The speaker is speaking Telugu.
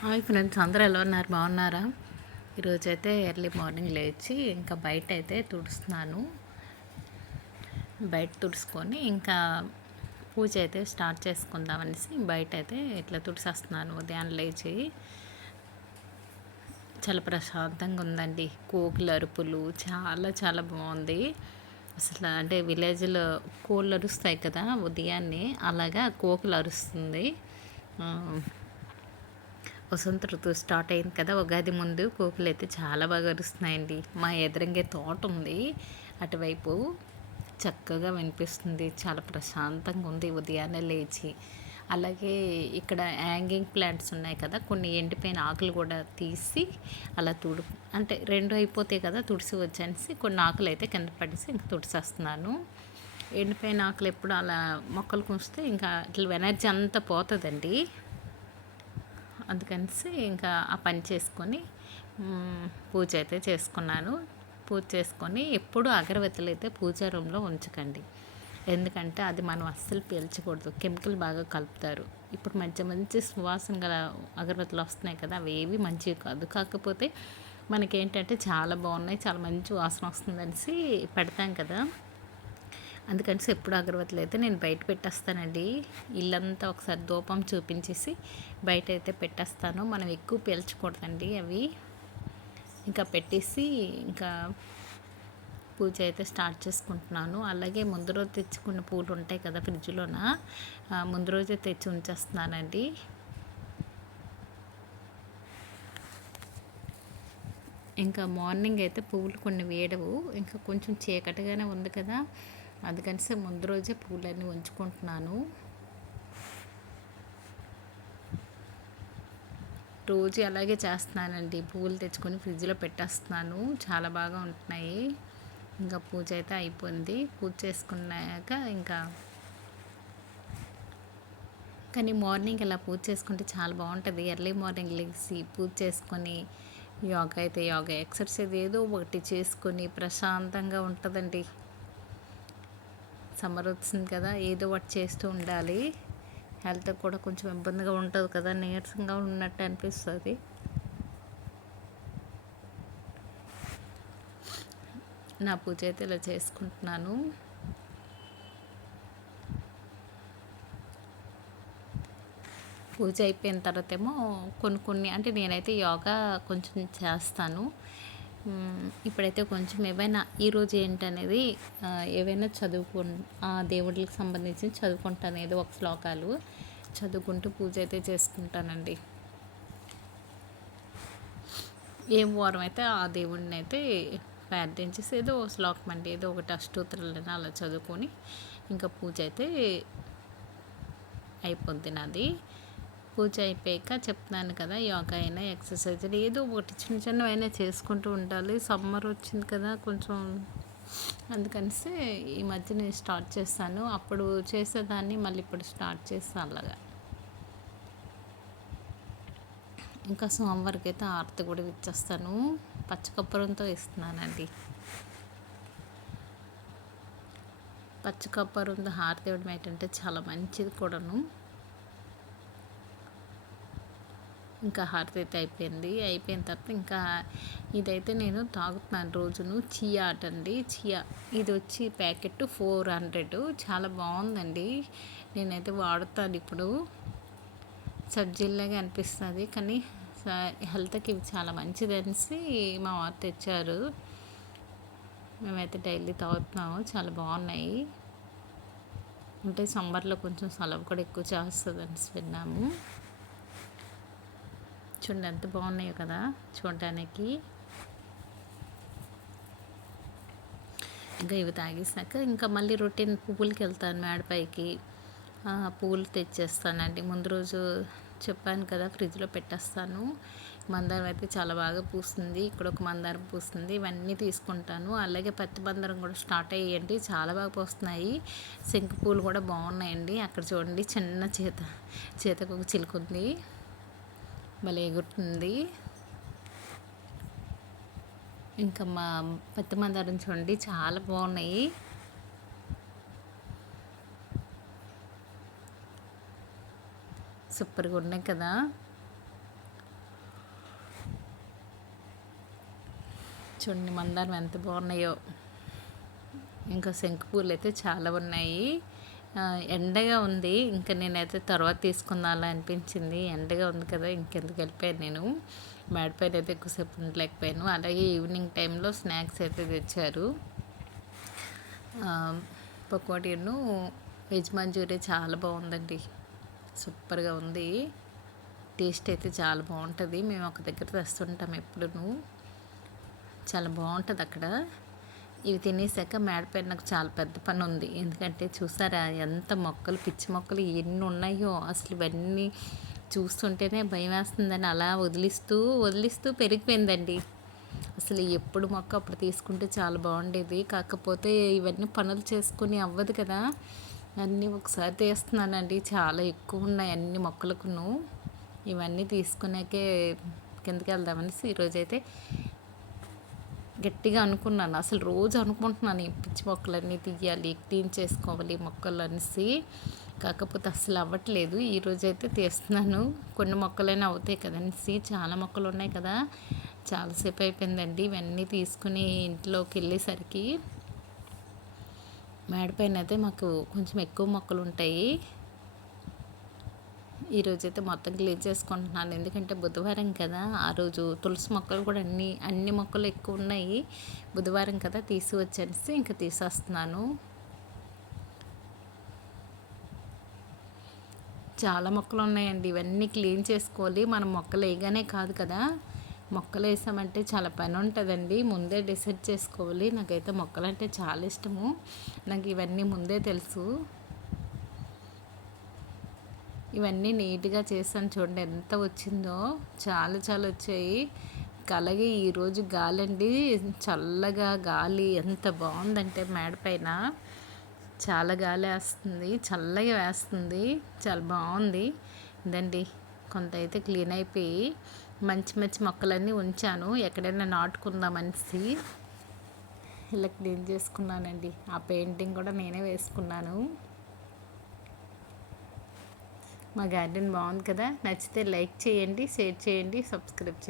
హాయ్ ఫ్రెండ్స్, అందరూ ఎలా ఉన్నారు? బాగున్నారా? ఈరోజైతే ఎర్లీ మార్నింగ్ లేచి ఇంకా బయట అయితే తుడుస్తున్నాను. బయట తుడుచుకొని ఇంకా పూజ అయితే స్టార్ట్ చేసుకుందాం అనేసి బయట అయితే ఇట్లా తుడిసేస్తున్నాను. ఉదయం లేచి చాలా ప్రశాంతంగా ఉందండి. కోకిల అరుపులు చాలా చాలా బాగుంది. అసలు అంటే విలేజ్లో కోళ్ళు అరుస్తాయి కదా ఉదయాన్నే, అలాగా కోకిల అరుస్తుంది. వసంత ఋతువు స్టార్ట్ అయింది కదా, ఉగాది ముందు కోకిలు అయితే చాలా బాగా అరుస్తున్నాయండి. మా ఎదురంగే తోట ఉంది, అటువైపు చక్కగా వినిపిస్తుంది. చాలా ప్రశాంతంగా ఉంది ఉదయాన్నే లేచి. అలాగే ఇక్కడ హ్యాంగింగ్ ప్లాంట్స్ ఉన్నాయి కదా, కొన్ని ఎండిపోయిన ఆకులు కూడా తీసి అలా అంటే రెండు అయిపోతాయి కదా తుడిసి వచ్చేసి, కొన్ని ఆకులు అయితే కింద పడేసి ఇంకా తుడిసేస్తున్నాను. ఎండిపోయిన ఆకులు ఎప్పుడు అలా మొక్కలు ఉంచితే ఇంకా ఇట్లా ఎనర్జీ అంతా పోతుందండి. అందుకనిసి ఇంకా ఆ పని చేసుకొని పూజ అయితే చేసుకున్నాను. పూజ చేసుకొని ఎప్పుడు అగరబత్తులు అయితే పూజా రూమ్లో ఉంచకండి. ఎందుకంటే అది మనం అస్సలు పీల్చకూడదు, కెమికల్ బాగా కలుపుతారు. ఇప్పుడు మంచి మంచి సువాసన గల అగరబత్తులు వస్తున్నాయి కదా, అవి ఏవి మంచివి కాదు. కాకపోతే మనకేంటంటే చాలా బాగున్నాయి, చాలా మంచి వాసన వస్తుందనేసి పెడతాం కదా. అందుకని ఎప్పుడు అగరబత్తులు అయితే నేను బయట పెట్టేస్తానండి. ఇల్లంతా ఒకసారి ధూపం చూపించేసి బయట అయితే పెట్టేస్తాను. మనం ఎక్కువ పీల్చకూడదండి అవి. ఇంకా పెట్టేసి ఇంకా పూజ అయితే స్టార్ట్ చేసుకుంటున్నాను. అలాగే ముందు రోజు తెచ్చుకున్న పూలు ఉంటాయి కదా ఫ్రిడ్జ్లోన, ముందు రోజే తెచ్చి ఉంచేస్తున్నానండి. ఇంకా మార్నింగ్ అయితే పువ్వులు కొన్ని వేయడవు, ఇంకా కొంచెం చీకటిగానే ఉంది కదా, అందుకని ముందు రోజే పూలన్నీ ఉంచుకుంటున్నాను. రోజు అలాగే చేస్తున్నానండి, పువ్వులు తెచ్చుకొని ఫ్రిడ్జ్లో పెట్టేస్తున్నాను. చాలా బాగా ఉంటున్నాయి. ఇంకా పూజ అయితే అయిపోయింది. పూజ చేసుకున్నాక ఇంకా కానీ మార్నింగ్ ఇలా పూజ చేసుకుంటే చాలా బాగుంటుంది. ఎర్లీ మార్నింగ్ లేచి పూజ చేసుకొని యోగా అయితే యోగా, ఎక్సర్సైజ్ ఏదో ఒకటి చేసుకొని ప్రశాంతంగా ఉంటుందండి. సమ్మర్ వచ్చింది కదా, ఏదో ఒకటి చేస్తూ ఉండాలి. హెల్త్ కూడా కొంచెం ఇబ్బందిగా ఉంటుంది కదా, నీరసంగా ఉన్నట్టు అనిపిస్తుంది. నా పూజ అయితే ఇలా చేసుకుంటున్నాను. పూజ అయిపోయిన తర్వాత ఏమో కొన్ని అంటే నేనైతే యోగా కొంచెం చేస్తాను. ఇప్పుడైతే కొంచెం ఏవైనా ఈరోజు ఏంటనేది ఏవైనా ఆ దేవుడికి సంబంధించి చదువుకుంటాను. ఏదో ఒక శ్లోకాలు చదువుకుంటూ పూజ అయితే చేసుకుంటానండి. ఏం వారం అయితే ఆ దేవుడిని అయితే ప్రార్థించేసి ఏదో శ్లోకం అండి, ఏదో ఒకటి అష్టోత్తరాలను అలా చదువుకొని ఇంకా పూజ అయితే అయిపోద్ది నాది. పూజ అయిపోయాక చెప్తున్నాను కదా, యోగా అయినా ఎక్సర్సైజ్ ఏదో ఒకటి చిన్న చిన్నవైనా చేసుకుంటూ ఉండాలి. సమ్మర్ వచ్చింది కదా కొంచెం, అందుకనిసి ఈ మధ్య నేను స్టార్ట్ చేస్తాను. అప్పుడు చేసేదాన్ని, మళ్ళీ ఇప్పుడు స్టార్ట్ చేస్తాను అలాగా. ఇంకా సోమవారికి అయితే ఆరతి కూడా ఇచ్చేస్తాను. పచ్చకర్పూరంతో ఇస్తున్నానండి. పచ్చకర్పూరంతో హారతి ఇవ్వడం ఏంటంటే చాలా మంచిది కూడాను. ఇంకా హారతి అయితే అయిపోయిన తర్వాత ఇంకా ఇదైతే నేను తాగుతున్నాను రోజును. చియా అండి, చియా ఇది వచ్చి ప్యాకెట్ 400, చాలా బాగుందండి. నేనైతే వాడుతాను ఇప్పుడు. సబ్జీలాగా అనిపిస్తుంది కానీ హెల్త్కి ఇవి చాలా మంచిది అనేసి మా వారు తెచ్చారు. మేమైతే డైలీ తాగుతున్నాము, చాలా బాగున్నాయి. అంటే సమ్మర్లో కొంచెం సలవ కూడా ఎక్కువ చేస్తుంది అనేసి విన్నాము. చూడండి ఎంత బాగున్నాయో కదా చూడడానికి. ఇంకా ఇవి తాగేసాక ఇంకా మళ్ళీ రొటీన్ పువ్వులకి వెళ్తాను మేడపైకి. పువ్వులు తెచ్చేస్తానండి. ముందు రోజు చెప్పాను కదా ఫ్రిడ్జ్లో పెట్టేస్తాను. మందారం అయితే చాలా బాగా పూస్తుంది, ఇక్కడ ఒక మందారం పూస్తుంది, ఇవన్నీ తీసుకుంటాను. అలాగే పత్తి మందారం కూడా స్టార్ట్ అయ్యాయండి, చాలా బాగా పూస్తున్నాయి. శంకు పూలు కూడా బాగున్నాయండి. అక్కడ చూడండి చిన్న చేతకు ఒక చిలుకుంది, భలే ఎగురుతుంది. ఇంకా మా పత్తి మందారం చూడండి చాలా బాగున్నాయి. సూపర్గా ఉన్నాయి కదా. చూడండి మందారం ఎంత బాగున్నాయో. ఇంకా శంకు పూలు అయితే చాలా ఉన్నాయి. ఎండగా ఉంది, ఇంకా నేనైతే తర్వాత తీసుకుందాలా అనిపించింది. ఎండగా ఉంది కదా, ఇంకెందుకు వెళ్ళిపోయాను నేను. మేడపైన అయితే ఎక్కువసేపు ఉండలేకపోయాను. అలాగే ఈవినింగ్ టైంలో స్నాక్స్ అయితే తెచ్చారు. పకోడీను వెజ్ మంచూరియా చాలా బాగుందండి, సూపర్గా ఉంది. టేస్ట్ అయితే చాలా బాగుంటుంది. మేము ఒక దగ్గర తెస్తుంటాం ఎప్పుడూ, చాలా బాగుంటుంది అక్కడ. ఇవి తినేసాక మేడపైన నాకు చాలా పెద్ద పని ఉంది. ఎందుకంటే చూసారా ఎంత మొక్కలు, పిచ్చి మొక్కలు ఎన్ని ఉన్నాయో. అసలు ఇవన్నీ చూస్తుంటేనే భయం వేస్తుందని అలా వదిలిస్తూ పెరిగిపోయిందండి. అసలు ఎప్పుడు మొక్క అప్పుడు తీసుకుంటే చాలా బాగుండేది. కాకపోతే ఇవన్నీ పనులు చేసుకుని అవ్వదు కదా, అన్నీ ఒకసారి తీస్తున్నానండి. చాలా ఎక్కువ ఉన్నాయి అన్ని మొక్కలకును. ఇవన్నీ తీసుకున్నాకే కిందకి వెళ్దామనేసి ఈరోజైతే గట్టిగా అనుకున్నాను. అసలు రోజు అనుకుంటున్నాను ఈ పిచ్చి మొక్కలన్నీ తీయాలి, క్లీన్ చేసుకోవాలి మొక్కలు అనేసి. కాకపోతే అసలు అవ్వట్లేదు. ఈరోజైతే తీస్తున్నాను. కొన్ని మొక్కలైనా అవుతాయి కదనేసి. చాలా మొక్కలు ఉన్నాయి కదా, చాలాసేపు అయిపోయిందండి. ఇవన్నీ తీసుకుని ఇంట్లోకి వెళ్ళేసరికి మేడపైన అయితే మాకు కొంచెం ఎక్కువ మొక్కలు ఉంటాయి. ఈరోజైతే మొత్తం క్లీన్ చేసుకుంటున్నాను. ఎందుకంటే బుధవారం కదా, ఆ రోజు తులసి మొక్కలు కూడా అన్ని మొక్కలు ఎక్కువ ఉన్నాయి. బుధవారం కదా వచ్చేసి ఇంకా తీసేస్తున్నాను. చాలా మొక్కలు ఉన్నాయండి. ఇవన్నీ క్లీన్ చేసుకోవాలి. మనం మొక్కలు వేయగానే కాదు కదా, మొక్కలు వేసామంటే చాలా పని ఉంటుందండి. ముందే డిసైడ్ చేసుకోవాలి. నాకైతే మొక్కలు అంటే చాలా ఇష్టము. నాకు ఇవన్నీ ముందే తెలుసు. ఇవన్నీ నీట్గా చేస్తాను. చూడండి ఎంత వచ్చిందో, చాలా చాలా వచ్చాయి. అలాగే ఈరోజు గాలి అండి, చల్లగా గాలి ఎంత బాగుందంటే మేడపైన చాలా గాలి వేస్తుంది, చల్లగా వేస్తుంది, చాలా బాగుంది. ఇదండి కొంత అయితే క్లీన్ అయిపోయి మంచి మంచి మొక్కలన్నీ ఉంచాను ఎక్కడైనా నాటుకుందామనేసి. ఇలా క్లీన్ చేసుకున్నానండి. ఆ పెయింటింగ్ కూడా నేనే వేసుకున్నాను. మా గార్డెన్ బాగుంది కదా, నచ్చితే లైక్ చేయండి, షేర్ చేయండి, సబ్స్క్రైబ్ చేయండి.